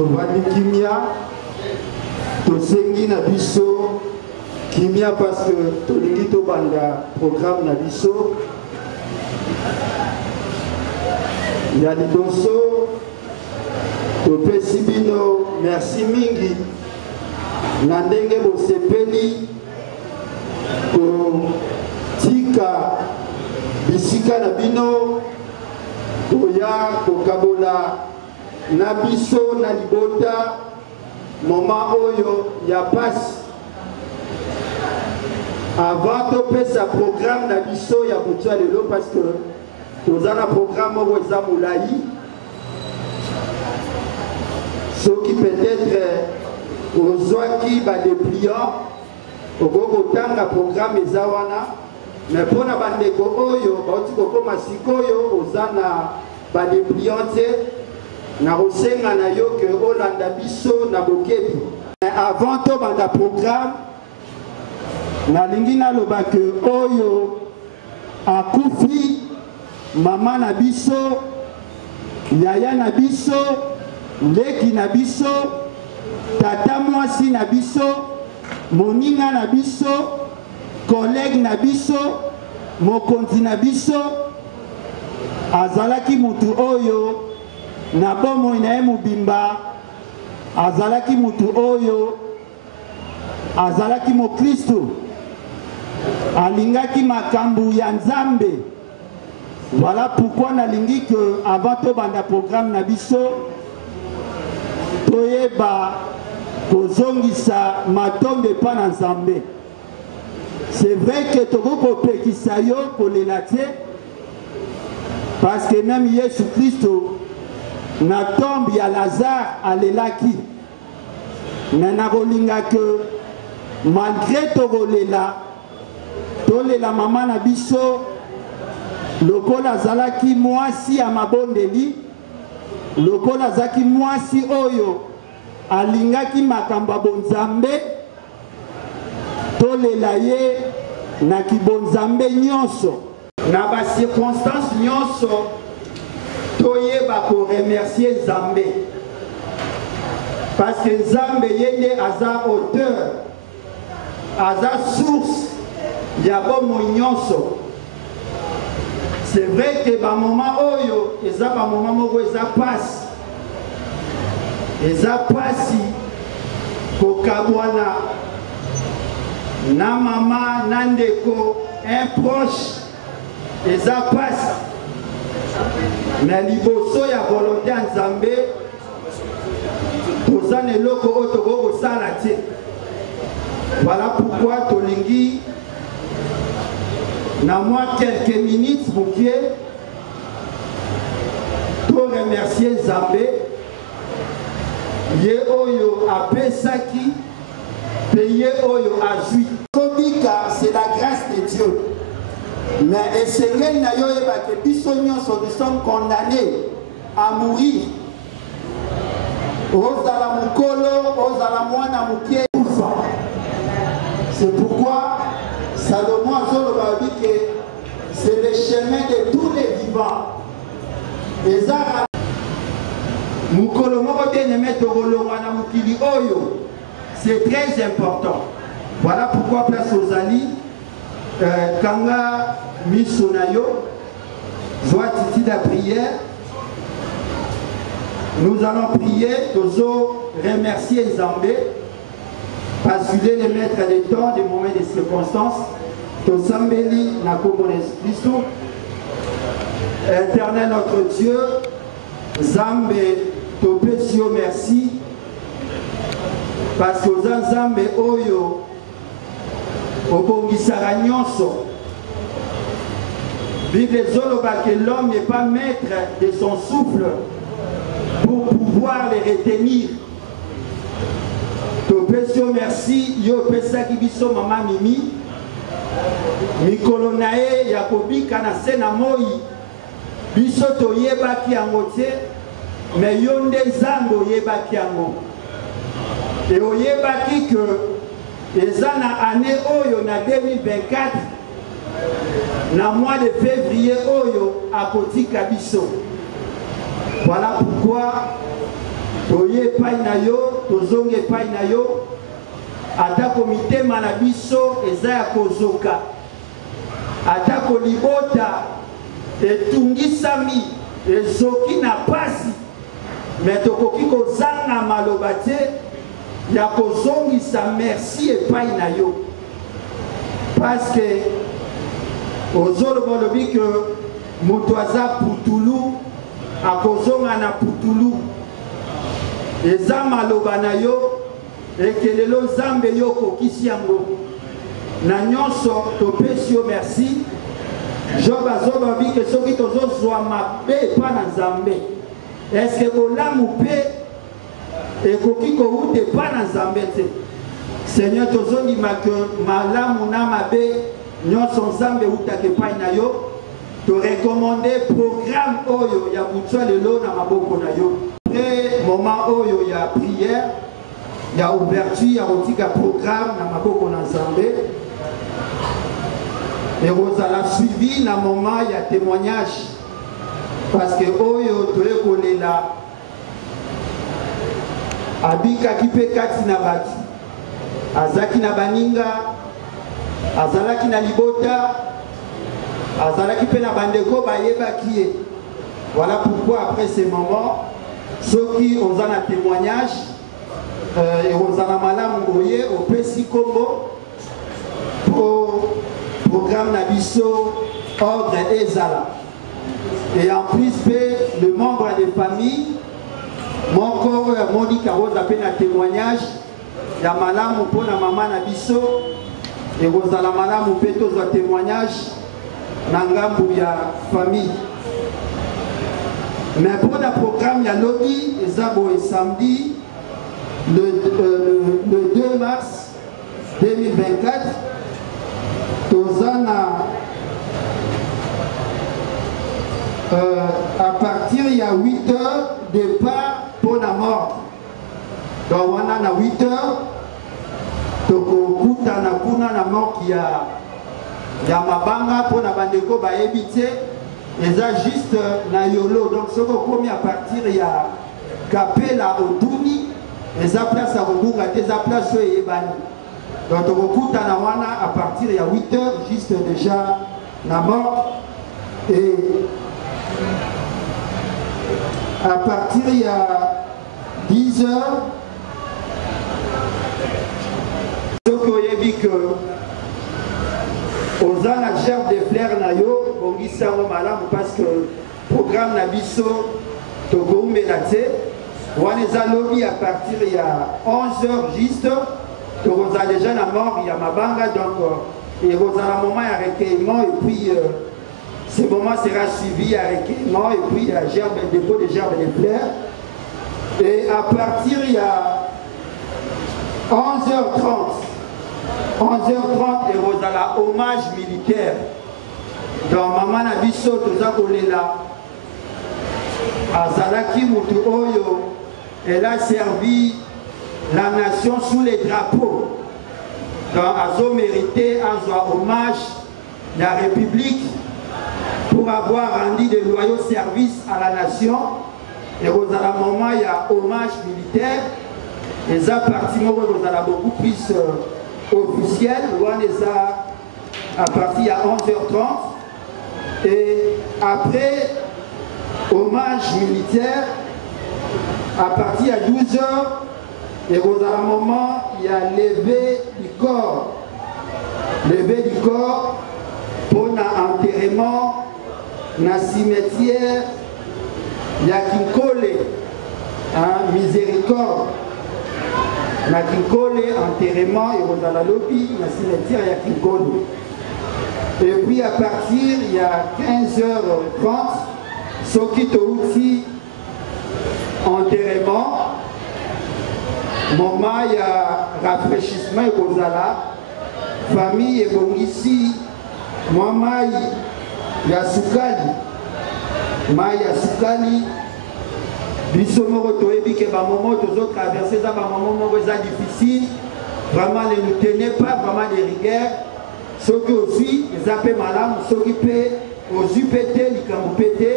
tovandi kimia tosengi na biso kimia parce que tolingi tobanda programme na biso ya liboso topesi bino merci mingi na ndenge bosepeli kotika bisika na bino koya kokabola na biso na libota moma oyo ya pasi avant topesa programme na biso ya kutia lelo parce que toza na programme oyo eza molai soki peut-être ozwaki badepliant okokotanga programme eza wana mais mpona bandeko oyo bauti kokoma sikoyo oza na badepliant te na kosenga na yo ke olanda biso na bokebi avant tobanda programme nalingi naloba ke oyo akufi mama na biso yaya na biso leki na biso tata mwasi na biso moninga na biso collègue na biso mokonzi na biso azalaki mutu oyo na bomoi na ye mobimba azalaki mutu oyo azalaki mokristo alingaki makambo ya Nzambe. Voilà pourquoi nalingi que avant tobanda programme na biso toyeba kozongisa matombe pa na Nzambe. C'est vrai que tokopekisa yo kolela te parce que même Yesu Kristo na tombe ya Lazare alelaki mais nakolinga que malgré tokolela tolela mama na biso lokola azalaki mwasi ya mabondeli lokola azalaki mwasi oyo alingaki makambo ya bonzambe tolela ye na kibonzambe nyonso na bacirconstance nyonso toyeba koremercier Nzambe parce que Nzambe ye nde aza auteur aza source ya bomoi nyonso. C'est vrai que ba moment oyo eza ba moment moko eza pasi kokabwana na mama na ndeko un proche eza pasi mais liboso ya volonté ya Nzambe toza na eloko oyo tokokosala te. Voilà pourquoi tolingi na moi quelques minutes mokie to remercier Nzambe ye oyo apesaki pe ye oyo azwi kobika. C'est la grâce de Dieu mais esengeli na yo yeba ke biso nyonso nous sommes condamnés à mourir ozala mokolo ozala mwana mokie kufa. C'est pourquoi Salomon a dit que c'est le chemin de tous les vivants. C'est très important. Voilà pourquoi place aux Ali, Kanga Misonayo, Zoatiti la prière. Nous allons prier, toujours remercier Nzambe. Basculer les maîtres des temps, des moments et des circonstances. Tosambeli na komone Christo. Éternel notre Dieu, Zambe topesio merci. Parce que Zambe oyo obongisaka nyonso. Bible zoloba que l'homme n'est pas maître de son souffle pour pouvoir les retenir. Topesio merci yo pesaki biso mama Mimi mikolo na ye ya kobika na se na moi biso toyebaki yango te mais yo nde Nzambe oyebaki yango e oyebaki que eza na année oyo na 2024 na mois de février oyo akotika biso. Voilà pourquoi toye epai na yo tozonga epai na yo atako mitema na biso eza ya kozoka atako libota etungisami ezoki na pasi me tokoki kozanga maloba te ya kozongisa merci epai na yo parce que ozoloba olobi ke moto aza putulu akozonga na putulu eza maloba na yo ekelelo nzambe yo kokisi yango na nyonso topesi yo merci Job azoba bike soki tozozwa mabe epa na nzambe eske bolamu mpe ekoki kouta epa na nzambe te Seigneur tozondima ke malamu na mabe nyonso nzambe eutaka epai na yo torekomande programme oyo ya butwa lelo na maboko na yo après moment oyo ya prière ya ouverture ya kotika programme na maboko na nzambe ekozala suivi na moment ya témoignage parce que oyo toyekolela abikaki mpe kati na bato azalaki na baninga azalaki na libota azalaki mpe na bandeko bayebaki ye voilà pourquoi après ce moment soki oza na témoignage ekozala malamu oye opesi kombo po programme na biso ordre ezala et en plus pe le membre de famille moko oyo amondika oza mpe na témoignage ya malamu mpona mama na biso ekozala malamu mpe tozwa témoignage na ngambu ya famille mais mpona programme ya lobi eza boye samedi le 2 mars 2024 toza na à partir ya 8 heures départ pour la mort donc wana na 8 heures tokokutana kuna na moki ya mabanga mpona bandeko bayebi te eza juste na yolo donc soki okomi à partir ya kapela otuni eza place ya kobunga te eza place oyo eyebani donc tokokutana wana à partir ya 8 heures juste déjà na mort et à partir il y a 10 heures, ce que vous dit que aux la gerbe de fleurs na yo, on dit ça au malade parce que le programme Nabiso, Togo Melate, on a lobby à partir il y a 11 heures juste, Togo a déjà la mort, il y a ma banga, donc il y a un moment de recueillement et puis. Ce moment sera suivi avec recueillement et puis le dépôt de gerbe de fleurs. Et à partir il y a 11h30, et vous avez hommage militaire. Dans Maman Nabiso, tout ça qu'on est là. Azalaki Moutou Oyo, elle a servi la nation sous les drapeaux. Donc, Azo mérité un hommage de la République. Pour avoir rendu de loyaux services à la nation, et vous avez un moment, il y a hommage militaire, et ça, pratiquement, vous avez beaucoup plus officiel, à partir de 11h30, et après hommage militaire, à partir de 12h, et vous avez un moment, il y a levé du corps, pour un enterrement na cimetière ya Kinkole, miséricorde na Kinkole, enterrement et on a la lobby na cimetière ya Kinkole. Et puis à partir il y a 15h30 Sokito outil enterrement moment il y a rafraîchissement et Kozala famille et bon ici moi ya sukali mai ya sukali biso moko toyebi ke bamomo tozo traverser za bamomo moko eza difficile vraiment ne nous tenez pas vraiment de rigueur soki aussi eza mpe malamu soki mpe ozwi mpe te likambo mpe te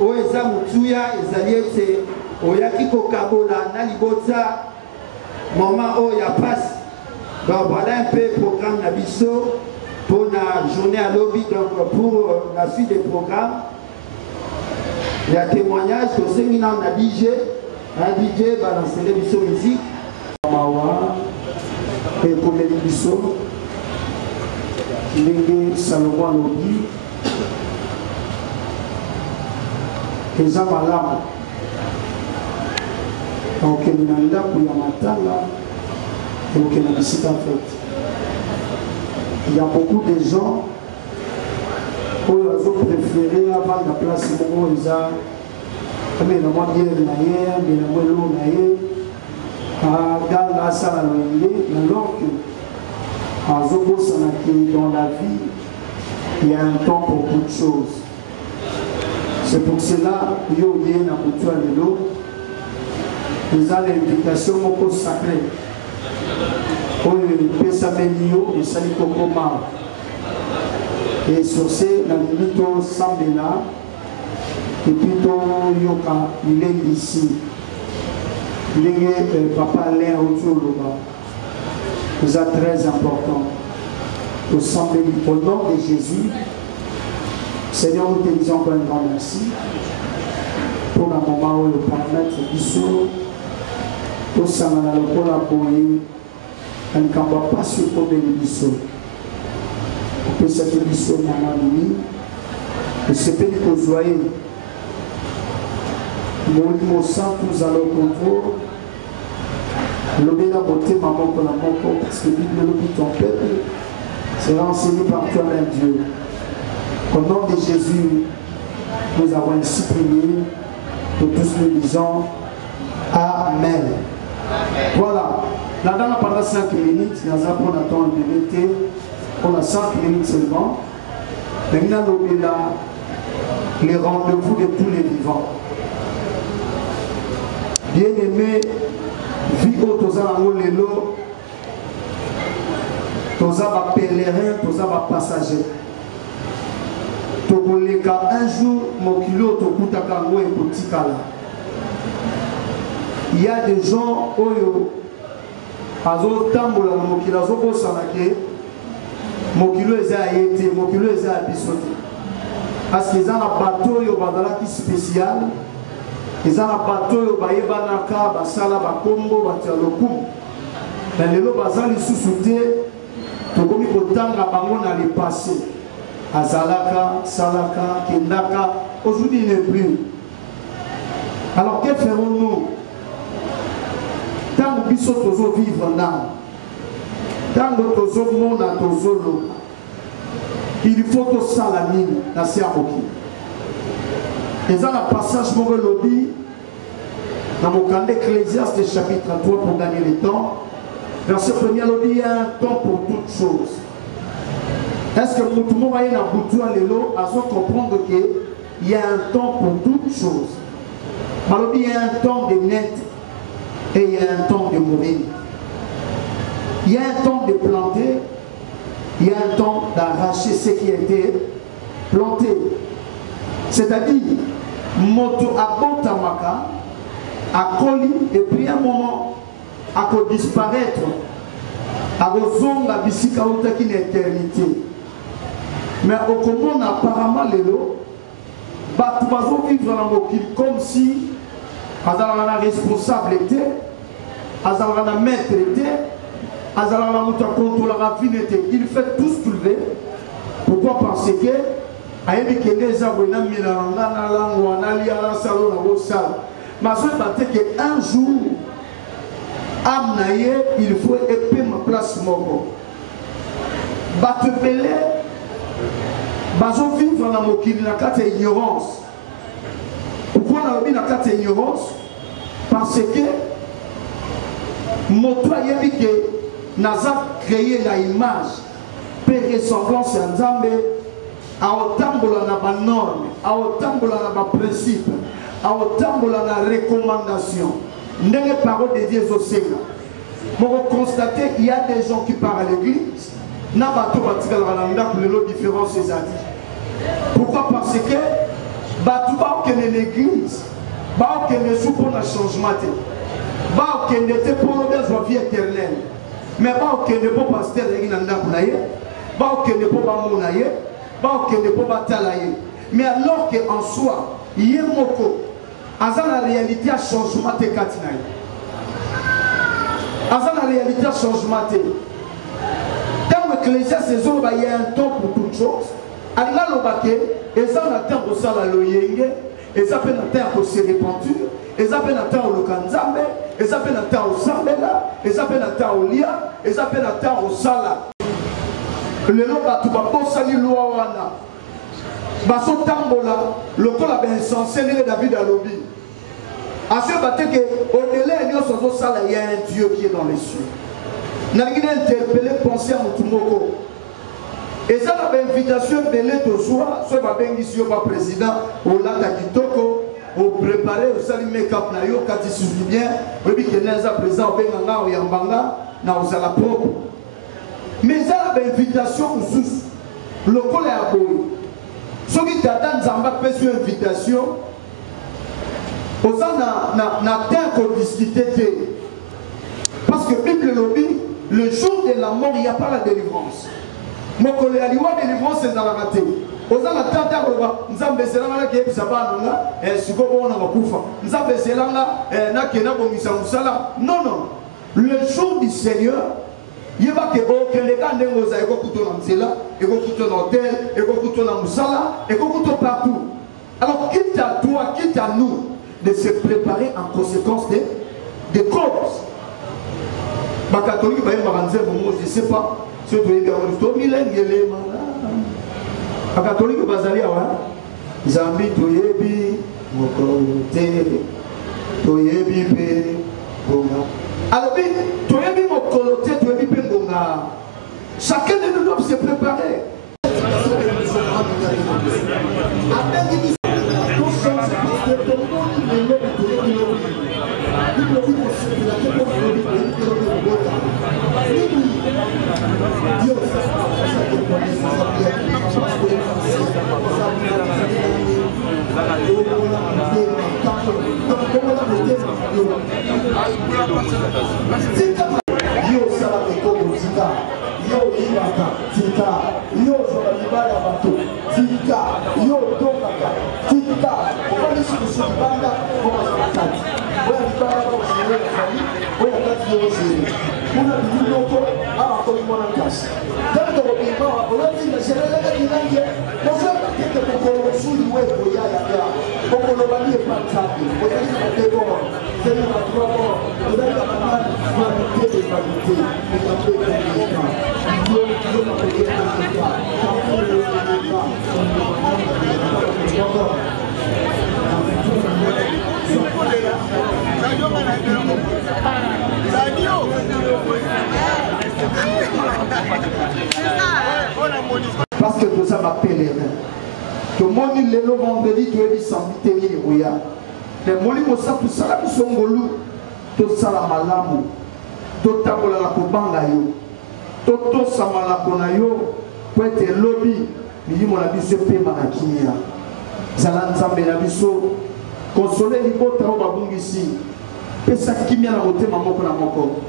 oyo eza motuya ezali ete oyaki kokabola na libota moment oyo ya passe. Donc voilà un peu le programme Nabiso pour la journée à lobby, donc pour la suite des programmes. Il y a témoignage que c'est une en DJ, un DJ balancer les biso musique. Mawa et pour les biso, les Salomon lobby, les amalam. Donc il y a un là pour Yamatala. Donc, il y a beaucoup de gens qui ont préféré avant la place où ils ont mais la moitié de la guerre, mais la moitié dans la salle à alors que dans la vie, il y a un temps pour beaucoup de choses. C'est pour cela qu'il y a l'invitation sacrée. Et sur ce, la limite Sambela, et plutôt Yoka, il est ici. Il est papa Léa Otoloba. C'est très important. Au nom de Jésus, Seigneur, nous te disons encore un grand merci pour le moment où le paramètre du sourd, pour ça, on a le collaborer. On ne peut pas se trouver les bisous. On peut se faire bisous dans la nuit. Et ce pays que vous voyez, mon sang, nous allons contrôler. Le bien la beauté, maman, pour la mort, parce que Bible le dit ton peuple sera enseigné par toi, même Dieu. Au nom de Jésus, nous avons ainsi prié. Nous tous nous disons Amen. Voilà. Là, pendant 5 minutes, nous avons pour attendre de l'été. On a 5 minutes seulement. Maintenant, nous avons les rendez-vous de tous les vivants. Bien-aimés, vie au Tozala Lelo, Tozala pèlerin, Tozala passager. Togoleka un jour, mon kilo, Tokutakango et Kotikala. Il y a des gens où azo tambola na mokilo azo bosana ke mokilo eza yete mokilo eza bisote parce que eza na bateau yo bazalaki spécial eza na bateau yo bayebanaka basala bakombo batia lokumu na lelo baza lisusu te tokomi kotanga bango na le passé azalaka salaka kendaka aujourd'hui il n'est plus. Alors que ferons-nous? Tant que nous sommes vivre là, tant que nous sommes là, il faut que ça la mine, la Siamoki. Et dans le passage, je vais le dire, dans mon camp d'Ecclésiaste, chapitre 3, pour gagner le temps, verset 1er, il y a un temps pour toutes choses. Est-ce que tout le monde va y avoir à comprendre qu'il y a un temps pour toutes choses? Il y a un temps de net. Et il y a un temps de mourir. Il y a un temps de planter. Il y a un temps d'arracher ce qui a été planté. C'est-à-dire, moto abotamaka, à colis, et puis un moment, à disparaître, à zonga bisika qui une éternité. Mais au commun, apparemment, les lots, batubazo vivre dans le comme si azalaka responsabilité, azalaka maître, azalaka mutu contrôlera vie. Il fait tout ce qu'il veut. Pourquoi? Parce que ayebi kende ezabo na milanga na lango na lia na salo na bosal. Mais je pense que un jour amnaye il faut épée ma place moko. Batu pelé bazo vivre na mokili na kati ignorance. Pourquoi on a mis la carte ignorance? Parce que mon toit que Nazar créé la image, peu ressemblance à Nzambe, à autant de la norme, à autant de la principe, à autant de la recommandation. N'est pas parole de Dieu au Seigneur. Pour constater, il y a des gens qui parlent à l'église, n'a pas tout bâtir la différence. Pourquoi? Parce que Batouba qui est l'église, Ba okende sous pour un changement. Ba okende te pour la vie éternelle. Mais ba okende pour pasteur de l'Inanda Kunaye. Ba okende pour Bamonaye. Ba okende pour Batalaye. Mais alors qu'en soi, il y a moko. Azan la réalité a changement te katinaye. Azan la réalité a changement te. Dans l'Ecclésiaste, il y a un temps pour toute chose. Allah l'obake, et ça on attend pour ça la loyenge, et ça peut attendre pour se répandre, et ça peut attendre au kanzambe, et ça peut attendre au sambela, et ça peut attendre au lia, et ça peut attendre au sala. Le nom va tout va sali loi wana. Baso tambola, le col a bien censé les David à l'obi. À ce bateau que au-delà de nos sala, il y a un Dieu qui est dans les cieux. N'a rien interpellé, penser à Mutumoko. Et ça, la invitation de l'État soit, soit le président, au Lata Kitoko, au préparé, au sali make-up, quand il suffit bien, au bien qu'il y a un président, au Benganga, au Yambanga, au Zala propre. Mais ça, l'invitation, le col est à bout. Ceux qui t'attendent, Zamba fait une invitation, au sein n'a terre qu'on discutait. Parce que Bible lobby, le jour de la mort, il n'y a pas la délivrance. Mon collègue a dit, la délivrance, c'est dans la raté. Aux gens la tante à Roba, nous avons besoin de la guerre, nous avons besoin de la Koufa, nous avons besoin de la non, non. Le jour du Seigneur, il y a que les gars ne vont pas écouter dans Zela, écouter dans l'hôtel, écouter dans Moussala, écouter partout. Alors, quitte à toi, quitte à nous, de se préparer en conséquence des causes. Les catholiques, je ne sais pas. Si tu es bien, les catholiques, Zambi, Toyebi, Mokolote, Toyebi, Bonga. Alors, Toyebi, Mokolote, Toyebi, Bonga. Chacun de nous doit se préparer. Parce que tout ça m'a pèlerin. Que mon île le vendredi, tu es dit sans terminer. Mais mon île, tout ça, la mission Golou, tout ça, la malamu, tout ça, la kobanga yo, tout ça, la konayo, pour être lobby, mais il m'a dit ce paiement à Kimia. Zalan Zambé na biso, consoler les bottes au babung ici. Et ça qui m'a voté maman pour la moko.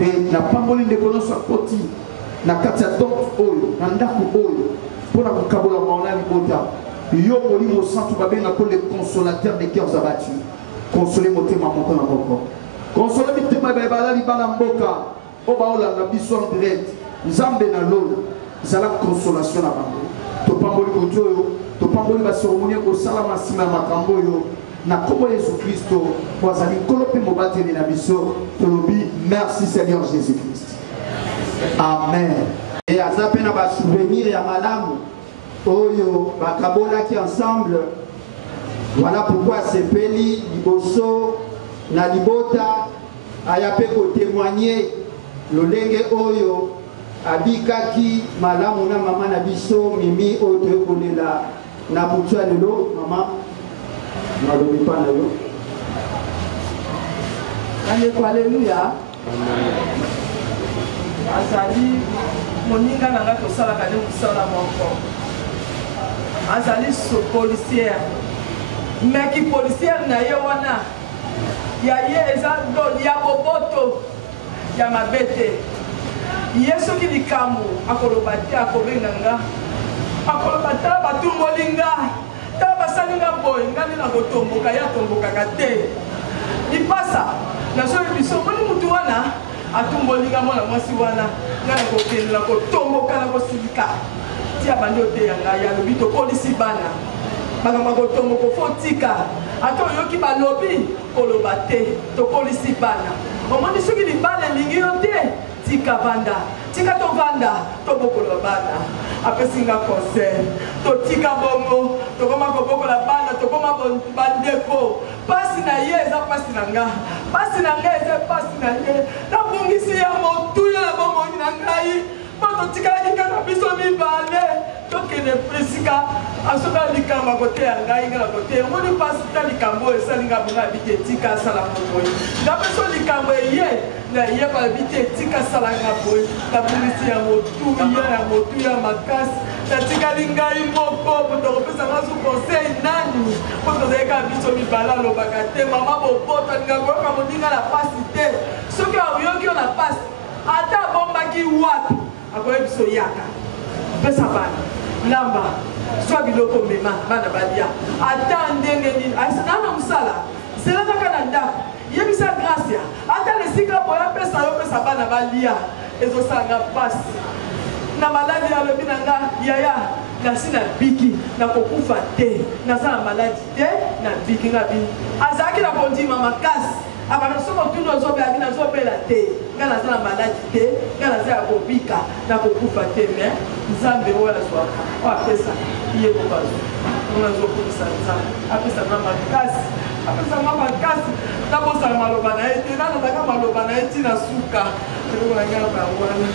Et n'a pas volé de connaissances à côté. Na katia donc oyo, na ndaku oyo, pour la kabola maona libota. Yo moli mo santu babe na ko le consolateur des cœurs abattus. Consoler moté maman pour la moko. Consoler mi tema ba bala libala mboka. O ba ola na biso en direct. Nzambe na lola. Zala consolation na bango. To pamboli kotoyo, to pamboli ba cérémonie ko sala masima makambo yo. Na komo Jésus Christo, wazali kolope mobate na biso, tolobi merci Seigneur Jésus Christ. Amen. Et à ça peine à souvenir et à madame, oyo bakabola qui ensemble. Voilà pourquoi c'est Peli, Liboso, na Libota, ayape ko témoigner le lenge oyo abikaki malamu na mama na biso mimi oyo kolela na butwa lelo mama na pas na yo. Alléluia. Azali moninga nanga tosala kade kusala moko. Azali so policière mais qui policier na ye wana ya ye eza do ya boboto ya mabete ye soki likambo akoloba te akobenga nga akoloba tala batumboli nga tala basali nga boye nga nde na kotomboka ye atombokaka te lipasa nazoyi biso moni mutu wana atumboli nga mwana mwasi wana nga na kokendela kotomboka na kosilika tia bandi oteya ngai alobi tokolisi bana makambo ya kotomboka fo tika ata oyoki balobi koloba te tokolisi bana omoni soki libala elingi yo te tika vanda tika tovanda tobokola bana apesi nga conseil totika bongo tokoma kobokola bana tokoma bandeko pasi na ye eza pasi na nga pasi na ngai eza pasi na ye nabongisi ya motuya na bomoi na ngai po totikalaki kaka biso mibale tokende esika asoka likambo akoteya ngai nga na koteya omoni pasi ta likambo oyo esali nga bongo abiki etika asala moboye napeso likambo eye nayeba abiki etika asala nga boye nabongisi ya motuya makasi natikali ngai moko po tokopesa nga su conseil nani po tozalika biso mibale alobaka te mama bopoto alinga koyoka moninga na pasi te soki ayoki yo na pasi ata abombaki wapi akoye biso yaka pesa bana lamba swa biloko mema bana balia ata ndenge nini nana mosala zela kaka na ndako yebisa gracia ata lesika boye apesa yo pesa bana balia ezosalanga pasi na maladi alobi na nga yaya nasi na biki na kokufa te naza na maladi te na biki nga bini azalaki na kondima makasi abana soki otuni ozobelaki nazobela te nga naza na maladi te nga naza ya kobika na kokufa te me nzambe oyo azwaka oyo apesa ye kobazo ona azokomisa nzambe apesa nga makasi apesa nga makasi nabosala maloba na ye te nanataka maloba na ye ntina suka eloko na nga bango wana.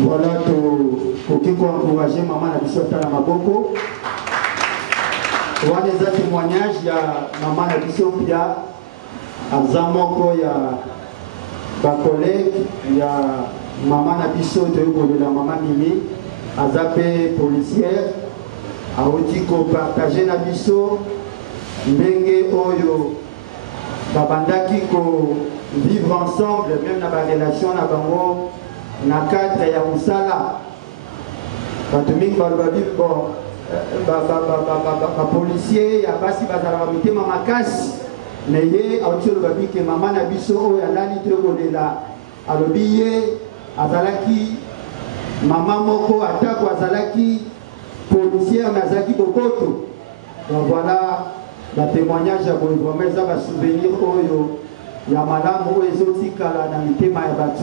Voilà, pour encourager maman à biso à maboko. Voilà des témoignages, il y a maman à biso qui a Zamoko, il y a ma collègue, il y a maman à biso de la maman Mimi, Azapé policière, a aussi partager na biso, Menge Oyo, Babandaki ko vivre ensemble, même dans la relation na bango. Na cadre ya musala bato mingi balobi bon bapolisier ya basi bazalaka mitema makasi na ye auti olobabi ke mama na biso oyo alali te kolela alobi ye azalaki mama moko atako azalaki policier mais azalaki bokoto. Donc voilà la témoignage ya boye vraiment eza basouvenir oyo ya malamu oyo ezotikala na mitema ya bato.